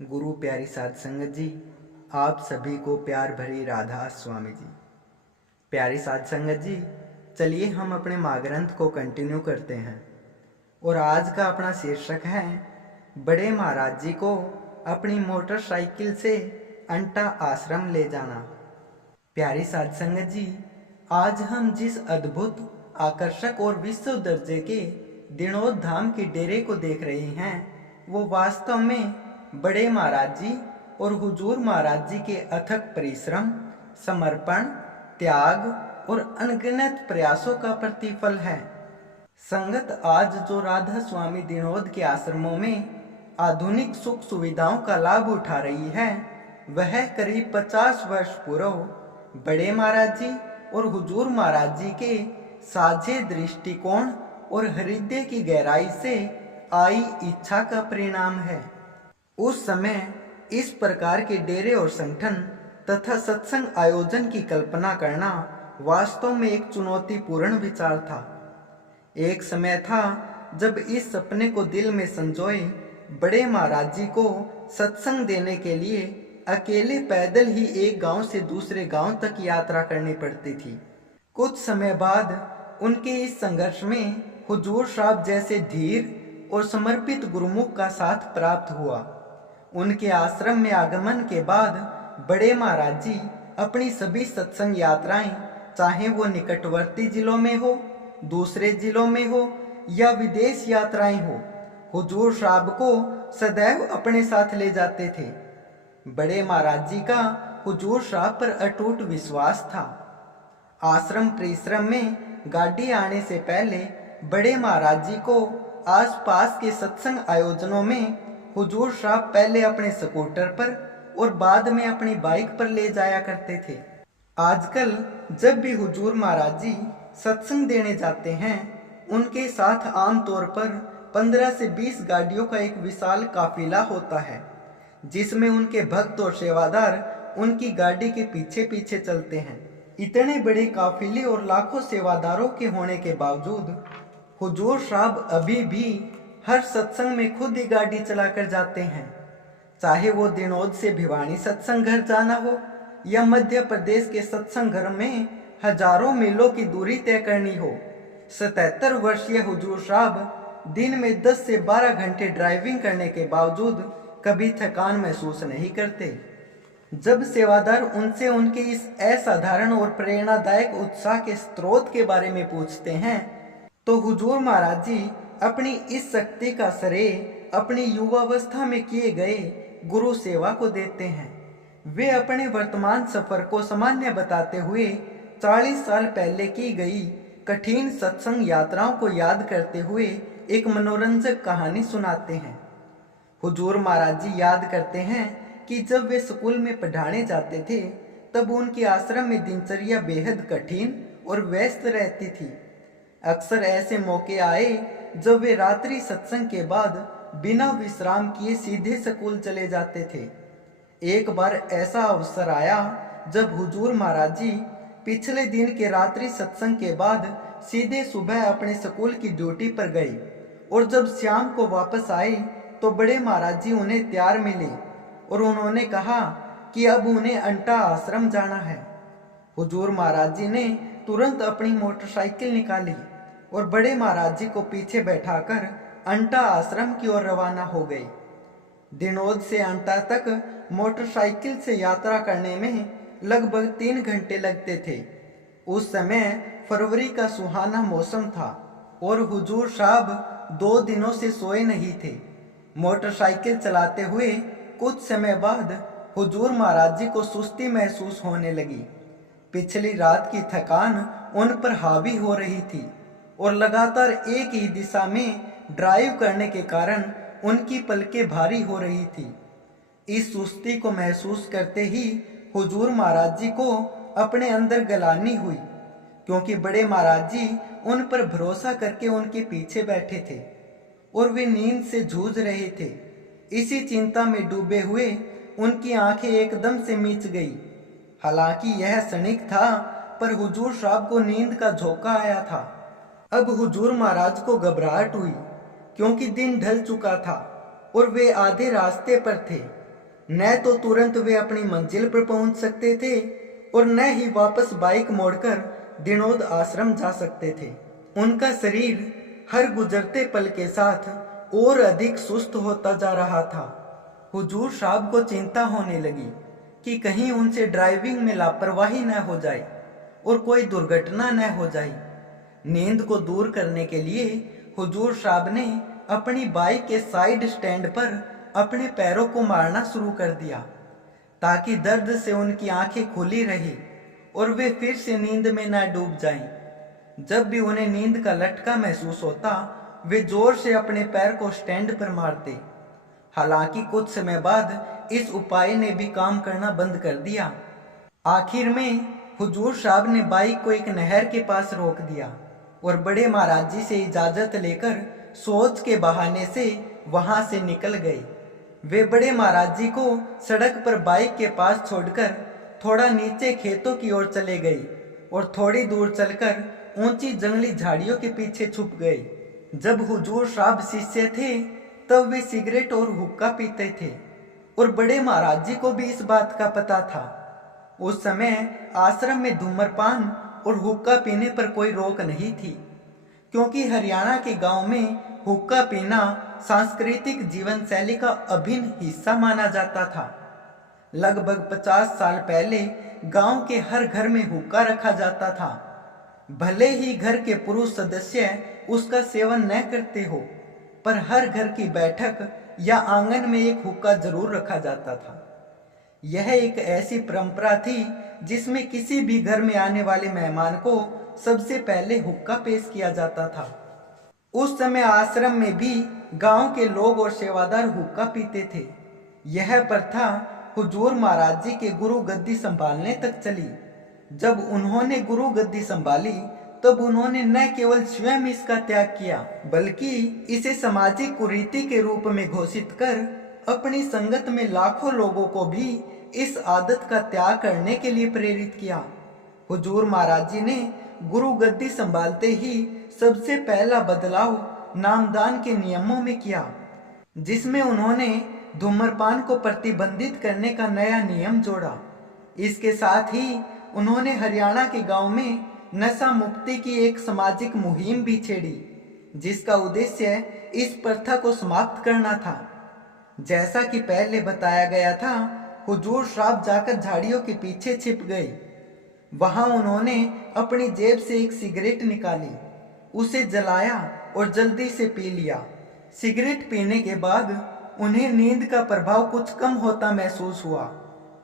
गुरु प्यारी साध संगत जी, आप सभी को प्यार भरी राधा स्वामी जी। प्यारी साध संगत जी, चलिए हम अपने महाग्रंथ को कंटिन्यू करते हैं। और आज का अपना शीर्षक है बड़े महाराज जी को अपनी मोटरसाइकिल से अंटा आश्रम ले जाना। प्यारी साध संगत जी, आज हम जिस अद्भुत, आकर्षक और विश्व दर्जे के दिनोद धाम के डेरे को देख रहे हैं, वो वास्तव में बड़े महाराज जी और हुजूर महाराज जी के अथक परिश्रम, समर्पण, त्याग और अनगिनत प्रयासों का प्रतिफल है। संगत आज जो राधा स्वामी दिनोद के आश्रमों में आधुनिक सुख सुविधाओं का लाभ उठा रही है, वह करीब 50 वर्ष पूर्व बड़े महाराज जी और हुजूर महाराज जी के साझे दृष्टिकोण और हृदय की गहराई से आई इच्छा का परिणाम है। उस समय इस प्रकार के डेरे और संगठन तथा सत्संग आयोजन की कल्पना करना वास्तव में एक चुनौतीपूर्ण विचार था। एक समय था जब इस सपने को दिल में संजोए बड़े महाराज जी को सत्संग देने के लिए अकेले पैदल ही एक गांव से दूसरे गांव तक यात्रा करनी पड़ती थी। कुछ समय बाद उनके इस संघर्ष में हुजूर साहब जैसे धीर और समर्पित गुरुमुख का साथ प्राप्त हुआ। उनके आश्रम में आगमन के बाद बड़े महाराज जी अपनी सभी सत्संग यात्राएं, चाहे वो निकटवर्ती जिलों में हो, दूसरे जिलों में हो या विदेश यात्राएं हो, हुजूर साहब को सदैव अपने साथ ले जाते थे। बड़े महाराज जी का हुजूर साहब पर अटूट विश्वास था। आश्रम परिश्रम में गाड़ी आने से पहले बड़े महाराज जी को आसपास के सत्संग आयोजनों में हुजूर साहब पहले अपने स्कूटर पर और बाद में अपनी बाइक पर ले जाया करते थे। आजकल जब भी हुजूर महाराज जी सत्संग देने जाते हैं, उनके साथ आमतौर पर 15 से 20 गाड़ियों का एक विशाल काफिला होता है, जिसमें उनके भक्त और सेवादार उनकी गाड़ी के पीछे पीछे चलते हैं। इतने बड़े काफिले और लाखों सेवादारों के होने के बावजूद हुजूर साहब अभी भी हर सत्संग में खुद ही गाड़ी चलाकर जाते हैं। चाहे वो दिनोद से भिवानी सत्संग घर जाना हो या मध्य प्रदेश के सत्संग घर में हजारों मीलों की दूरी तय करनी हो, 77 वर्षीय हुजूर साहब दिन में 10 से 12 घंटे ड्राइविंग करने के बावजूद कभी थकान महसूस नहीं करते। जब सेवादार उनसे उनके इस असाधारण और प्रेरणादायक उत्साह के स्रोत के बारे में पूछते हैं, तो हुजूर महाराज जी अपनी इस शक्ति का श्रेय अपनी युवावस्था में किए गए गुरु सेवा को देते हैं। वे अपने वर्तमान सफर को सामान्य बताते हुए 40 साल पहले की गई कठिन सत्संग यात्राओं को याद करते हुए एक मनोरंजक कहानी सुनाते हैं। हुजूर महाराज जी याद करते हैं कि जब वे स्कूल में पढ़ाने जाते थे, तब उनके आश्रम में दिनचर्या बेहद कठिन और व्यस्त रहती थी। अक्सर ऐसे मौके आए जब वे रात्रि सत्संग के बाद बिना विश्राम किए सीधे स्कूल चले जाते थे। एक बार ऐसा अवसर आया जब हुजूर महाराज जी पिछले दिन के रात्रि सत्संग के बाद सीधे सुबह अपने स्कूल की ड्यूटी पर गए, और जब शाम को वापस आए तो बड़े महाराज जी उन्हें तैयार मिले और उन्होंने कहा कि अब उन्हें अंटा आश्रम जाना है। हुजूर महाराज जी ने तुरंत अपनी मोटरसाइकिल निकाली और बड़े महाराज जी को पीछे बैठाकर अंटा आश्रम की ओर रवाना हो गए। दिनोद से अंटा तक मोटरसाइकिल से यात्रा करने में लगभग 3 घंटे लगते थे। उस समय फरवरी का सुहाना मौसम था और हुजूर साहब 2 दिनों से सोए नहीं थे। मोटरसाइकिल चलाते हुए कुछ समय बाद हुजूर महाराज जी को सुस्ती महसूस होने लगी। पिछली रात की थकान उन पर हावी हो रही थी और लगातार एक ही दिशा में ड्राइव करने के कारण उनकी पलकें भारी हो रही थी। इस सुस्ती को महसूस करते ही हुजूर महाराज जी को अपने अंदर गलानी हुई, क्योंकि बड़े महाराज जी उन पर भरोसा करके उनके पीछे बैठे थे और वे नींद से जूझ रहे थे। इसी चिंता में डूबे हुए उनकी आंखें एकदम से मीच गई। हालांकि यह क्षणिक था, पर हुजूर साहब को नींद का झोंका आया था। अब हुजूर महाराज को घबराहट हुई, क्योंकि दिन ढल चुका था और वे आधे रास्ते पर थे। न तो तुरंत वे अपनी मंजिल पर पहुंच सकते थे और न ही वापस बाइक मोड़कर दिनोद आश्रम जा सकते थे। उनका शरीर हर गुजरते पल के साथ और अधिक सुस्त होता जा रहा था। हुजूर साहब को चिंता होने लगी कि कहीं उनसे ड्राइविंग में लापरवाही न हो जाए और कोई दुर्घटना न हो जाए। नींद को दूर करने के लिए हुजूर साहब ने अपनी बाइक के साइड स्टैंड पर अपने पैरों को मारना शुरू कर दिया ताकि दर्द से उनकी आंखें खुली रही और वे फिर से नींद में न डूब जाएं। जब भी उन्हें नींद का लटका महसूस होता वे जोर से अपने पैर को स्टैंड पर मारते। हालांकि कुछ समय बाद इस उपाय ने भी काम करना बंद कर दिया। आखिर में हुजूर साहब ने बाइक को एक नहर के पास रोक दिया और बड़े महाराज जी से इजाजत लेकर सोच के बहाने से वहां से निकल गए। वे बड़े महाराज जी को सड़क पर बाइक के पास छोड़कर थोड़ा नीचे खेतों की ओर चले गए और थोड़ी दूर चलकर ऊंची जंगली झाड़ियों के पीछे छुप गए। जब हुजूर साहब शिष्य थे तब वे सिगरेट और हुक्का पीते थे और बड़े महाराज जी को भी इस बात का पता था। उस समय आश्रम में धूम्रपान और हुक्का पीने पर कोई रोक नहीं थी, क्योंकि हरियाणा के गांव में हुक्का पीना सांस्कृतिक जीवन शैली का अभिन्न हिस्सा माना जाता था। लगभग 50 साल पहले गांव के हर घर में हुक्का रखा जाता था, भले ही घर के पुरुष सदस्य उसका सेवन न करते हो, पर हर घर की बैठक या आंगन में एक हुक्का जरूर रखा जाता था। यह एक ऐसी परंपरा थी जिसमें किसी भी घर में आने वाले मेहमान को सबसे पहले हुक्का पेश किया जाता था। उस समय आश्रम में भी गांव के लोग और सेवादार हुक्का पीते थे। यह प्रथा हुजूर महाराज जी के गुरु गद्दी संभालने तक चली। जब उन्होंने गुरु गद्दी संभाली तब उन्होंने न केवल स्वयं इसका त्याग किया बल्कि इसे सामाजिक कुरीति के रूप में घोषित कर अपनी संगत में लाखों लोगों को भी इस आदत का त्याग करने के लिए प्रेरित किया। हुजूर महाराज जी ने गुरु गद्दी संभालते ही सबसे पहला बदलाव नामदान के नियमों में किया, जिसमें उन्होंने धूम्रपान को प्रतिबंधित करने का नया नियम जोड़ा। इसके साथ ही उन्होंने हरियाणा के गांव में नशा मुक्ति की एक सामाजिक मुहिम भी छेड़ी, जिसका उद्देश्य इस प्रथा को समाप्त करना था। जैसा कि पहले बताया गया था, हुजूर साहब जाकर झाड़ियों के पीछे छिप गए। वहां उन्होंने अपनी जेब से एक सिगरेट निकाली, उसे जलाया और जल्दी से पी लिया। सिगरेट पीने के बाद उन्हें नींद का प्रभाव कुछ कम होता महसूस हुआ।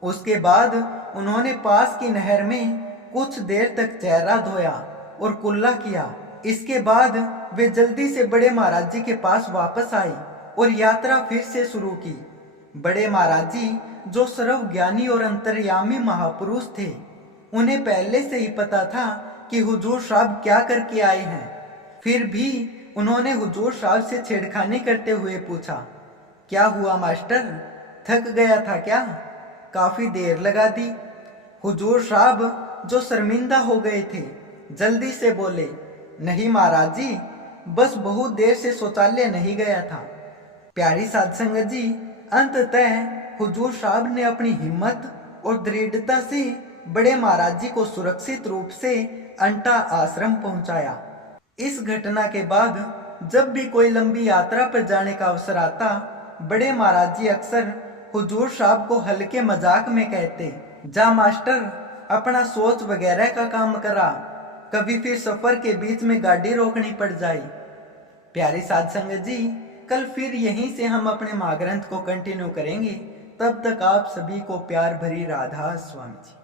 उसके बाद उन्होंने पास की नहर में कुछ देर तक चेहरा धोया और कुल्ला किया। इसके बाद वे जल्दी से बड़े महाराज जी के पास वापस आए और यात्रा फिर से शुरू की। बड़े महाराज जी जो सर्वज्ञानी और अंतर्यामी महापुरुष थे, उन्हें पहले से ही पता था कि हुजूर साहब क्या करके आए हैं। फिर भी उन्होंने हुजूर साहब से छेड़खानी करते हुए पूछा, क्या हुआ मास्टर, थक गया था क्या? काफी देर लगा दी। हुजूर साहब जो शर्मिंदा हो गए थे जल्दी से बोले, नहीं महाराज जी, बस बहुत देर से शौचालय नहीं गया था। प्यारी साध संगत जी, अंततः हुजूर साहब ने अपनी हिम्मत और दृढ़ता से बड़े महाराज जी को सुरक्षित रूप से अंटा आश्रम पहुंचाया। इस घटना के बाद जब भी कोई लंबी यात्रा पर जाने का अवसर आता, बड़े महाराज जी अक्सर हुजूर साहब को हल्के मजाक में कहते, जा मास्टर, अपना सोच वगैरह का काम करा, कभी फिर सफर के बीच में गाड़ी रोकनी पड़ जाए। प्यारी साध संगत जी, कल फिर यहीं से हम अपने महाग्रंथ को कंटिन्यू करेंगे। तब तक आप सभी को प्यार भरी राधा स्वामी जी।